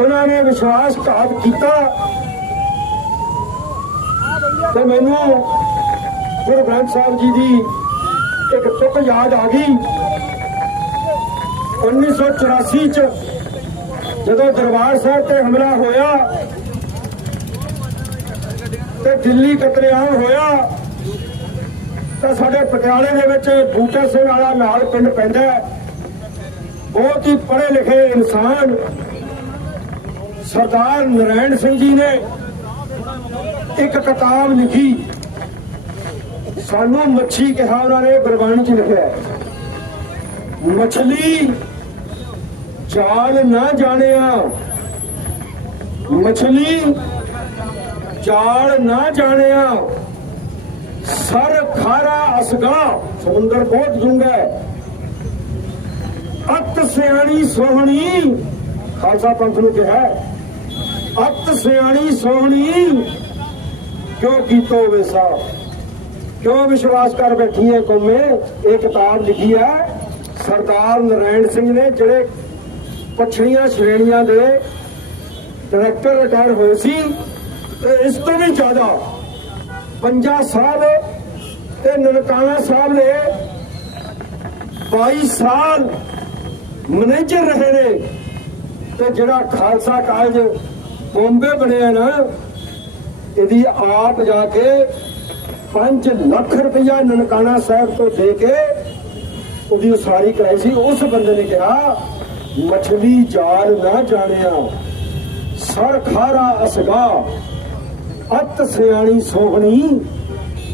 ਉਹਨਾਂ ਨੇ ਵਿਸ਼ਵਾਸ ਵਿਸ਼ਵਾਸਘਾਤ ਕੀਤਾ ਤੇ ਮੈਨੂੰ ਗੁਰੂ ਗ੍ਰੰਥ ਸਾਹਿਬ ਜੀ ਦੀ ਇੱਕ ਤੁਕ ਯਾਦ ਆ ਗਈ। 1984 ਚ ਜਦੋਂ ਦਰਬਾਰ ਸਾਹਿਬ ਤੇ ਹਮਲਾ ਹੋਇਆ ਤੇ ਦਿੱਲੀ ਕਤਲੇਆਮ ਹੋਇਆ, ਤਾਂ ਸਾਡੇ ਪਟਿਆਲੇ ਦੇ ਵਿੱਚ ਬੂਟਾ ਸਿੰਘ ਵਾਲਾ ਨਾਲ ਪਿੰਡ ਪੈਂਦਾ ਬਹੁਤ ਹੀ ਪੜ੍ਹੇ ਲਿਖੇ ਇਨਸਾਨ ਸਰਦਾਰ ਨਰੈਣ ਸਿੰਘ ਜੀ ਨੇ ਇੱਕ ਕਿਤਾਬ ਲਿਖੀ। ਸਾਨੂੰ ਮੱਛੀ ਕਿਹਾ, ਉਹਨਾਂ ਨੇ ਗੁਰਬਾਣੀ ਚ ਲਿਖਿਆ ਮੱਛਲੀ ਮਛਲੀ ਜਾਲ ਨਾ ਜਾਣਿਆ। ਮੱਛਲੀ ਜਾਲ ਨਾ ਜਾਣਿਆ। ਸਰ ਖਾਰਾ ਅਸਗਾ, ਸਮੁੰਦਰ ਬਹੁਤ ਡੂੰਘਾ ਹੈ। ਅਤ ਸਿਆਣੀ ਸੋਹਣੀ, ਖਾਲਸਾ ਪੰਥ ਨੂੰ ਕਿਹਾ ਹੈ, ਸਿਆਣੀ ਸੋਹਣੀ ਕਿਉਂ ਕੀਤੋ ਵਿਸਾ? ਕਿਉਂ ਵਿਸ਼ਵਾਸ ਕਰ ਬੈਠੀ ਹੈ ਕੌਮੇ? ਇਹ ਕਿਤਾਬ ਲਿਖੀ ਹੈ ਸਰਦਾਰ ਨਰੈਣ ਸਿੰਘ ਨੇ ਜਿਹੜੇ ਪਛੜੀਆਂ ਸ਼੍ਰੇਣੀਆਂ ਦੇ ਡਾਇਰੈਕਟਰ ਰਿਟਾਇਰ ਹੋਏ ਸੀ ਤੇ ਇਸ ਤੋਂ ਵੀ ਜ਼ਿਆਦਾ ਪੰਜਾ ਸਾਲ ਤੇ ਨਨਕਾਣਾ ਸਾਹਿਬ ਦੇ 22 ਸਾਲ ਮੈਨੇਜਰ ਰਹੇ ਨੇ ਤੇ ਜਿਹੜਾ ਖਾਲਸਾ ਕਾਲਜ ਬੰਬੇ ਬਣਿਆ ਨਾ, ਇਹਦੀ ਆਪ ਜਾ ਕੇ 5 ਲੱਖ ਰੁਪਇਆ ਨਨਕਾਣਾ ਸਾਹਿਬ ਤੋਂ ਦੇ ਕੇ ਉਹਦੀ ਉਸਾਰੀ ਕਰਾਈ ਸੀ। ਉਸ ਬੰਦੇ ਨੇ ਕਿਹਾ, ਮਛਲੀ ਜਾਲ ਨਾ ਜਾਣਿਆ ਸਰ ਖਾਰਾ ਅਸਗਾ, ਅਤ ਸਿਆਣੀ ਸੋਹਣੀ,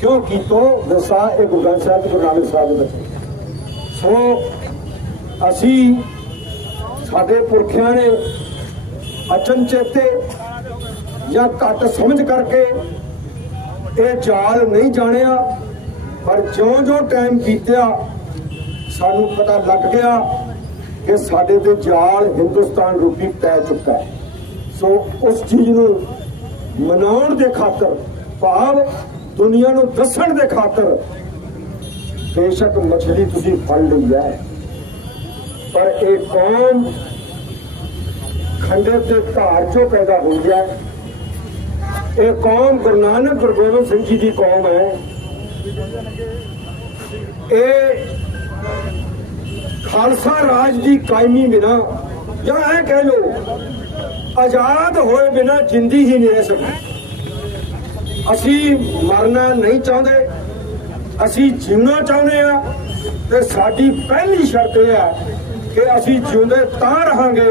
ਕਿਉਂ ਕੀਤੋ? ਦਸਾ ਇਹ ਗੁਰੂ ਗ੍ਰੰਥ ਸਾਹਿਬ ਗੁਰੂ ਨਾਨਕ ਸਾਹਿਬ ਦੇ ਸੋ ਅਸੀਂ ਸਾਡੇ ਪੁਰਖਿਆਂ ਨੇ ਅਚਨ ਚੇਤੇ ਜਾਂ ਘੱਟ ਸਮਝ ਕਰਕੇ ਇਹ ਜਾਲ ਨਹੀਂ ਜਾਣਿਆ, ਪਰ ਜਿਉਂ-ਜਿਉਂ ਟਾਈਮ ਬੀਤਿਆ, ਸਾਨੂੰ ਪਤਾ ਲੱਗ ਗਿਆ ਕਿ ਸਾਡੇ ਤੇ ਜਾਲ ਹਿੰਦੁਸਤਾਨ ਰੂਪੀ ਪੈ ਚੁੱਕਾ ਹੈ। ਸੋ ਉਸ ਚੀਜ਼ ਨੂੰ ਮਨਾਉਣ ਦੇ ਖਾਤਰ, ਭਾਵ ਦੁਨੀਆ ਨੂੰ ਦੱਸਣ ਦੇ ਖਾਤਰ, ਬੇਸ਼ੱਕ ਮਛਲੀ ਤੁਸੀਂ ਫੜ ਲਈ ਹੈ। ਪਰ ਇਹ ਕੌਮ ਖੰਡੇ ਤੇ ਧਾਰ ਚੋਂ ਪੈਦਾ ਹੋਈ ਹੈ। ਇਹ ਕੌਮ ਗੁਰੂ ਨਾਨਕ ਗੁਰੂ ਗੋਬਿੰਦ ਸਿੰਘ ਜੀ ਦੀ ਕੌਮ ਹੈ। ਇਹ ਖਾਲਸਾ ਰਾਜ ਦੀ ਕਾਇਮੀ ਬਿਨਾ ਜਾਂ ਇਹ ਕਹਿ ਲੋ ਆਜ਼ਾਦ ਹੋਏ ਬਿਨਾ ਜਿੰਦੀ ਹੀ ਨਹੀਂ ਰਹਿ ਸਕਦੀ। ਅਸੀਂ ਮਰਨਾ ਨਹੀਂ ਚਾਹੁੰਦੇ, ਅਸੀਂ ਜਿਉਣਾ ਚਾਹੁੰਦੇ ਆ ਤੇ ਸਾਡੀ ਪਹਿਲੀ ਸ਼ਰਤ ਇਹ ਹੈ ਕਿ ਅਸੀਂ ਜਿਉਂਦੇ ਤਾਂ ਰਹਾਂਗੇ